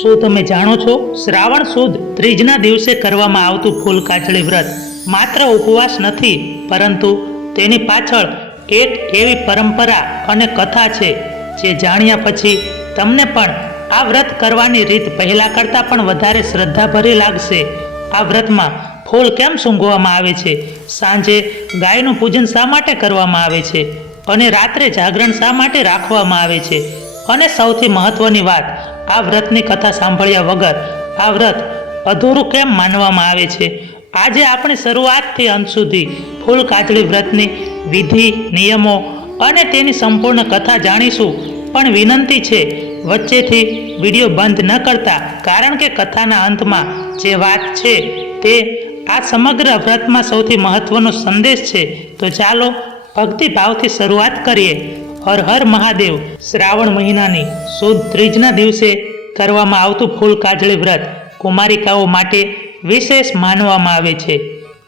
શું તમે જાણો છો, શ્રાવણ સુદ ત્રીજના દિવસે કરવામાં આવતું ફૂલકાચળી વ્રત માત્ર ઉપવાસ નથી, પરંતુ તેની પાછળ એક એવી પરંપરા અને કથા છે જે જાણ્યા પછી તમને પણ આ વ્રત કરવાની રીત પહેલા કરતાં પણ વધારે શ્રદ્ધાભરી લાગશે. આ વ્રતમાં ફૂલ કેમ સૂંઘવામાં આવે છે, સાંજે ગાયનું પૂજન શા માટે કરવામાં આવે છે અને રાત્રે જાગરણ શા માટે રાખવામાં આવે છે, અને સૌથી મહત્વની વાત, આ વ્રતની કથા સાંભળ્યા વગર આ વ્રત અધૂરું કેમ માનવામાં આવે છે. આજે આપણે શરૂઆતથી અંત સુધી ફૂલકાચળી વ્રતની વિધિ, નિયમો અને તેની સંપૂર્ણ કથા જાણીશું. પણ વિનંતી છે, વચ્ચેથી વિડીયો બંધ ન કરતા, કારણ કે કથાના અંતમાં જે વાત છે તે આ સમગ્ર વ્રતમાં સૌથી મહત્વનો સંદેશ છે. તો ચાલો ભક્તિભાવથી શરૂઆત કરીએ. હર હર મહાદેવ. શ્રાવણ મહિનાની સુદ ત્રીજના દિવસે કરવામાં આવતું ફૂલકાચળી વ્રત કુમારિકાઓ માટે વિશેષ માનવામાં આવે છે.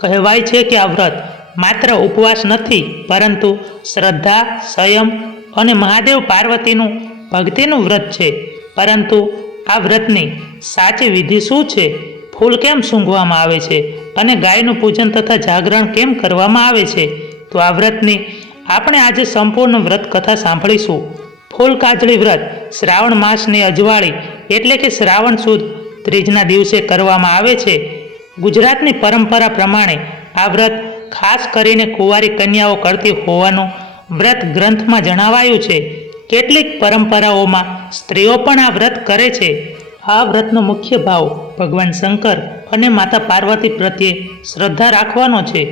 કહેવાય છે કે આ વ્રત માત્ર ઉપવાસ નથી, પરંતુ શ્રદ્ધા, સંયમ અને મહાદેવ પાર્વતીનું ભક્તિનું વ્રત છે. પરંતુ આ વ્રતની સાચી વિધિ શું છે, ફૂલ કેમ સૂંઘવામાં આવે છે અને ગાયનું પૂજન તથા જાગરણ કેમ કરવામાં આવે છે, તો આ વ્રતની આપણે આજે સંપૂર્ણ વ્રત કથા સાંભળીશું. ફૂલકાચળી વ્રત શ્રાવણ માસની અજવાળી એટલે કે શ્રાવણ સુદ ત્રીજના દિવસે કરવામાં આવે છે. ગુજરાતની પરંપરા પ્રમાણે આ વ્રત ખાસ કરીને કુંવારી કન્યાઓ કરતી હોવાનું વ્રત ગ્રંથમાં જણાવાયું છે. કેટલીક પરંપરાઓમાં સ્ત્રીઓ પણ આ વ્રત કરે છે. આ વ્રતનો મુખ્ય ભાવ ભગવાન શંકર અને માતા પાર્વતી પ્રત્યે શ્રદ્ધા રાખવાનો છે.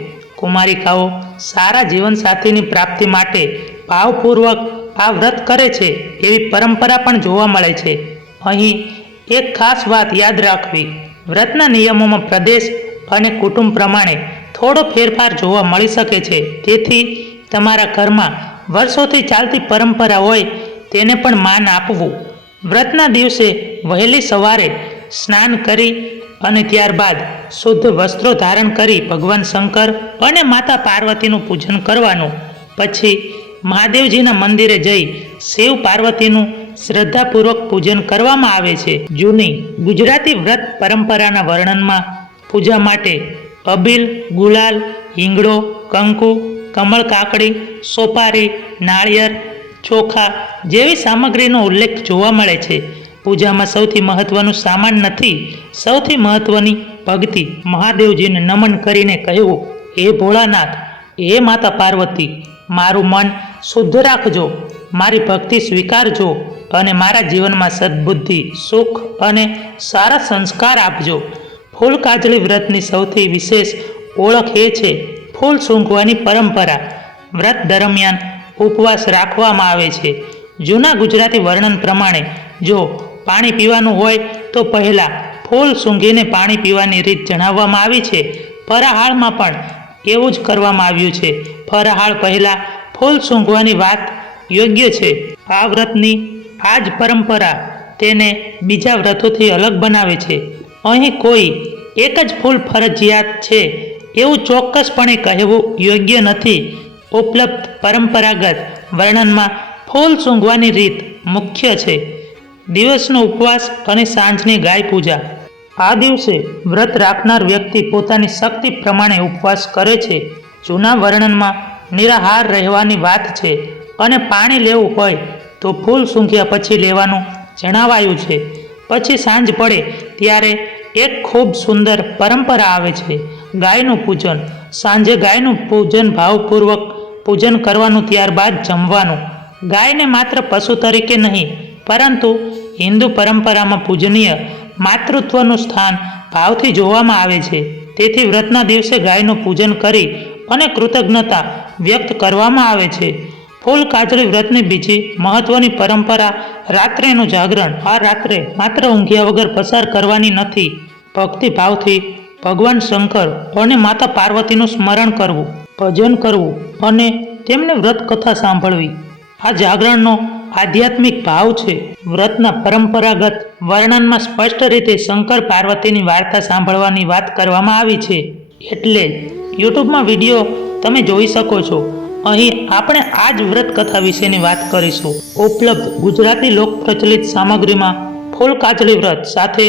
કુમારિકાઓ સારા જીવનસાથીની પ્રાપ્તિ માટે ભાવપૂર્વક આ વ્રત કરે છે એવી પરંપરા પણ જોવા મળે છે. અહીં એક ખાસ વાત યાદ રાખવી, વ્રતના નિયમોમાં પ્રદેશ અને કુટુંબ પ્રમાણે થોડો ફેરફાર જોવા મળી શકે છે. તેથી તમારા ઘરમાં વર્ષોથી ચાલતી પરંપરા હોય તેને પણ માન આપવું. વ્રતના દિવસે વહેલી સવારે સ્નાન કરી અને ત્યારબાદ શુદ્ધ વસ્ત્રો ધારણ કરી ભગવાન શંકર અને માતા પાર્વતીનું પૂજન કરવાનું. પછી મહાદેવજીના મંદિરે જઈ શિવ પાર્વતીનું શ્રદ્ધાપૂર્વક પૂજન કરવામાં આવે છે. જૂની ગુજરાતી વ્રત પરંપરાના વર્ણનમાં પૂજા માટે અબીલ, ગુલાલ, હિંગળો, કંકુ, કમળ કાકડી, સોપારી, નાળિયેર, ચોખા જેવી સામગ્રીનો ઉલ્લેખ જોવા મળે છે. પૂજામાં સૌથી મહત્વનું સામાન નથી, સૌથી મહત્વની ભક્તિ. મહાદેવજીને નમન કરીને કહેવું, હે ભોળાનાથ, હે માતા પાર્વતી, મારું મન શુદ્ધ રાખજો, મારી ભક્તિ સ્વીકારજો અને મારા જીવનમાં સદબુદ્ધિ, સુખ અને સારા સંસ્કાર આપજો. ફૂલકાચળી વ્રતની સૌથી વિશેષ ઓળખ એ છે ફૂલ સૂંઘવાની પરંપરા. વ્રત દરમિયાન ઉપવાસ રાખવામાં આવે છે. જૂના ગુજરાતી વર્ણન પ્રમાણે જો પાણી પીવાનું હોય તો પહેલાં ફૂલ સૂંઘીને પાણી પીવાની રીત જણાવવામાં આવી છે. ફરાહાળમાં પણ એવું જ કરવામાં આવ્યું છે. ફરાહાળ પહેલાં ફૂલ સૂંઘવાની વાત યોગ્ય છે. આ વ્રતની આ જ પરંપરા તેને બીજા વ્રતોથી અલગ બનાવે છે. અહીં કોઈ એક જ ફૂલ ફરજિયાત છે એવું ચોક્કસપણે કહેવું યોગ્ય નથી. ઉપલબ્ધ પરંપરાગત વર્ણનમાં ફૂલ સૂંઘવાની રીત મુખ્ય છે. દિવસનો ઉપવાસ અને સાંજની ગાય પૂજા. આ દિવસે વ્રત રાખનાર વ્યક્તિ પોતાની શક્તિ પ્રમાણે ઉપવાસ કરે છે. જૂના વર્ણનમાં નિરાહાર રહેવાની વાત છે અને પાણી લેવું હોય તો ફૂલ સૂંઘ્યા પછી લેવાનું જણાવાયું છે. પછી સાંજ પડે ત્યારે એક ખૂબ સુંદર પરંપરા આવે છે, ગાયનું પૂજન. સાંજે ગાયનું પૂજન ભાવપૂર્વક પૂજન કરવાનું, ત્યારબાદ જમવાનું. ગાયને માત્ર પશુ તરીકે નહીં, પરંતુ હિન્દુ પરંપરામાં પૂજનીય માતૃત્વનું સ્થાન ભાવથી જોવામાં આવે છે. તેથી વ્રતના દિવસે ગાયનું પૂજન કરી અને કૃતજ્ઞતા વ્યક્ત કરવામાં આવે છે. ફૂલકાચળી વ્રતની બીજી મહત્વની પરંપરા રાત્રેનું જાગરણ. આ રાત્રે માત્ર ઊંઘ્યા વગર પસાર કરવાની નથી. ભક્તિભાવથી ભગવાન શંકર અને માતા પાર્વતીનું સ્મરણ કરવું, ભજન કરવું અને તેમને વ્રત કથા સાંભળવી. આ જાગરણનો આધ્યાત્મિક ભાવ છે. વ્રતના પરંપરાગત વર્ણનમાં સ્પષ્ટ રીતે શંકર પાર્વતીની વાર્તા સાંભળવાની વાત કરવામાં આવી છે. એટલે યુટ્યુબમાં વિડીયો તમે જોઈ શકો છો. અહીં આપણે આ જ વ્રત કથા વિશેની વાત કરીશું. ઉપલબ્ધ ગુજરાતી લોક પ્રચલિત સામગ્રીમાં ફૂલકાજળી વ્રત સાથે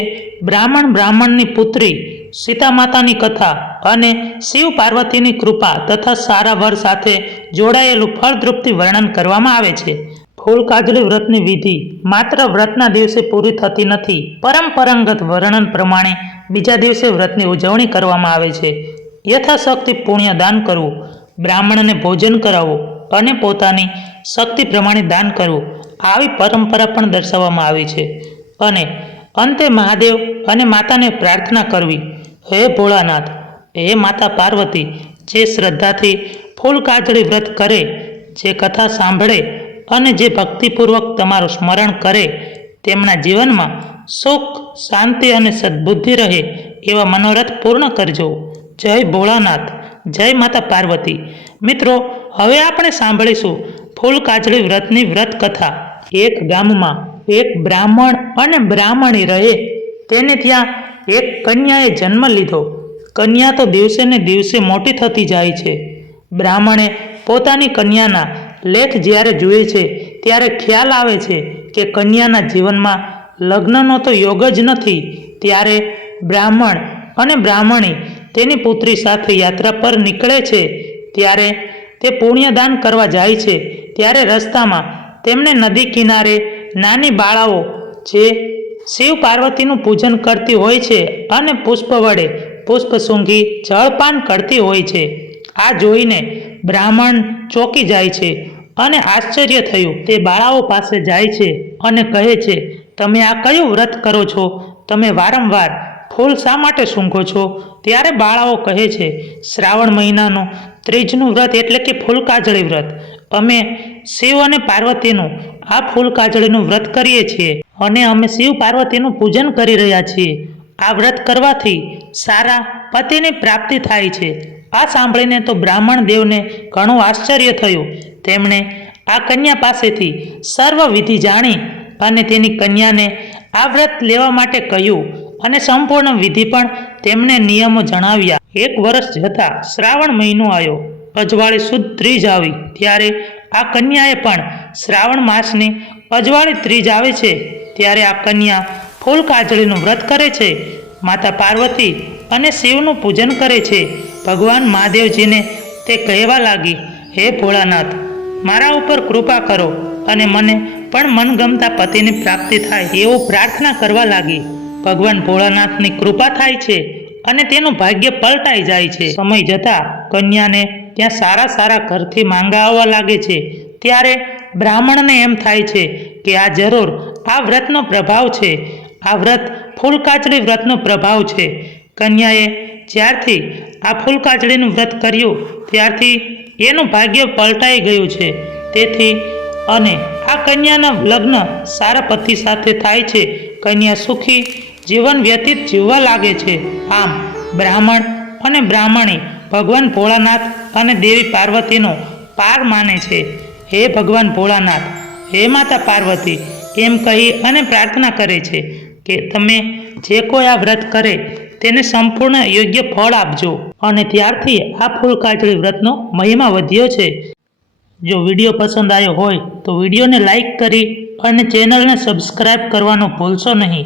બ્રાહ્મણની પુત્રી સીતા માતાની કથા અને શિવ પાર્વતીની કૃપા તથા સારા વર સાથે જોડાયેલું ફળદ્રુપથી વર્ણન કરવામાં આવે છે. ફૂલકાજળી વ્રતની વિધિ માત્ર વ્રતના દિવસે પૂરી થતી નથી. પરંપરાગત વર્ણન પ્રમાણે બીજા દિવસે વ્રતની ઉજવણી કરવામાં આવે છે. યથાશક્તિ પુણ્ય દાન કરવું, બ્રાહ્મણને ભોજન કરાવવું અને પોતાની શક્તિ પ્રમાણે દાન કરવું, આવી પરંપરા પણ દર્શાવવામાં આવી છે. અને અંતે મહાદેવ અને માતાને પ્રાર્થના કરવી, હે ભોળાનાથ, હે માતા પાર્વતી, જે શ્રદ્ધાથી ફૂલકાજળી વ્રત કરે, જે કથા સાંભળે અને જે ભક્તિપૂર્વક તમારું સ્મરણ કરે, તેમના જીવનમાં સુખ, શાંતિ અને સદ્બુદ્ધિ રહે એવા મનોરથ પૂર્ણ કરજો. જય ભોળાનાથ, જય માતા પાર્વતી. મિત્રો, હવે આપણે સાંભળીશું ફૂલકાજળી વ્રતની વ્રત કથા. એક ગામમાં એક બ્રાહ્મણ અને બ્રાહ્મણી રહે. તેને ત્યાં એક કન્યાએ જન્મ લીધો. કન્યા તો દિવસે ને દિવસે મોટી થતી જાય છે. બ્રાહ્મણે પોતાની કન્યાના લેખ જ્યારે જુએ છે ત્યારે ખ્યાલ આવે છે કે કન્યાના જીવનમાં લગ્નનો તો યોગ જ નથી. ત્યારે બ્રાહ્મણ અને બ્રાહ્મણી તેની પુત્રી સાથે યાત્રા પર નીકળે છે. ત્યારે તે પુણ્યદાન કરવા જાય છે. ત્યારે રસ્તામાં તેમને નદી કિનારે નાની બાળાઓ જે શિવ પાર્વતીનું પૂજન કરતી હોય છે અને પુષ્પ વડે પુષ્પ સૂંઘી જળપાન કરતી હોય છે. આ જોઈને બ્રાહ્મણ ચોંકી જાય છે અને આશ્ચર્ય થયું. તે બાળાઓ પાસે જાય છે અને કહે છે, તમે આ કયું વ્રત કરો છો? તમે વારંવાર ફૂલ શા માટે સૂંઘો છો? ત્યારે બાળાઓ કહે છે, શ્રાવણ મહિનાનું ત્રીજનું વ્રત એટલે કે ફૂલકાજળી વ્રત. અમે શિવ અને પાર્વતીનું આ ફૂલકાજળીનું વ્રત કરીએ છીએ અને અમે શિવ પાર્વતીનું પૂજન કરી રહ્યા છીએ. આ વ્રત કરવાથી સારા પતિની પ્રાપ્તિ થાય છે. આ સાંભળીને તો બ્રાહ્મણ દેવને ઘણું આશ્ચર્ય થયું. તેમણે આ કન્યા પાસેથી સર્વ વિધિ જાણી અને તેની કન્યાને આ વ્રત લેવા માટે કહ્યું અને સંપૂર્ણ વિધિ પણ તેમણે નિયમો જણાવ્યા. એક વર્ષ જતાં શ્રાવણ મહિનો આવ્યો. અજવાળી સુદ ત્રીજ આવી. ત્યારે આ કન્યાએ પણ શ્રાવણ માસની અજવાળી ત્રીજ આવે છે ત્યારે આ કન્યા ફૂલકાજળીનું વ્રત કરે છે. માતા પાર્વતી અને શિવનું પૂજન કરે છે. ભગવાન મહાદેવજીને તે કહેવા લાગી, હે ભોળાનાથ, મારા ઉપર કૃપા કરો અને મને પણ મનગમતા પતિની પ્રાપ્તિ થાય એવું પ્રાર્થના કરવા લાગી. ભગવાન ભોળાનાથની કૃપા થાય છે અને તેનું ભાગ્ય પલટાઈ જાય છે. સમય જતાં કન્યાને ત્યાં સારા સારા ઘરથી માંગા આવવા લાગે છે. ત્યારે બ્રાહ્મણને એમ થાય છે કે આ જરૂર આ વ્રતનો પ્રભાવ છે. આ વ્રત ફૂલકાજળી વ્રતનો પ્રભાવ છે. કન્યાએ જ્યારથી આ ફૂલકાજળીનું વ્રત કર્યું ત્યારથી એનું ભાગ્ય પલટાઈ ગયું છે. તેથી અને આ કન્યાના લગ્ન સારા પતિ સાથે થાય છે. કન્યા સુખી જીવન વ્યતીત જીવવા લાગે છે. આમ બ્રાહ્મણ અને બ્રાહ્મણી ભગવાન ભોળાનાથ અને દેવી પાર્વતીનો પાર માને છે. હે ભગવાન ભોળાનાથ, હે માતા પાર્વતી, એમ કહી અને પ્રાર્થના કરે છે કે તમે જે કોઈ આ વ્રત કરે તેને સંપૂર્ણ યોગ્ય ફળ આપજો. અને ત્યારથી આ ફૂલકાજળી વ્રતનો મહિમા વધ્યો છે. જો વિડીયો પસંદ આવ્યો હોય તો વિડીયોને લાઈક કરી અને ચેનલને સબસ્ક્રાઈબ કરવાનું ભૂલશો નહીં.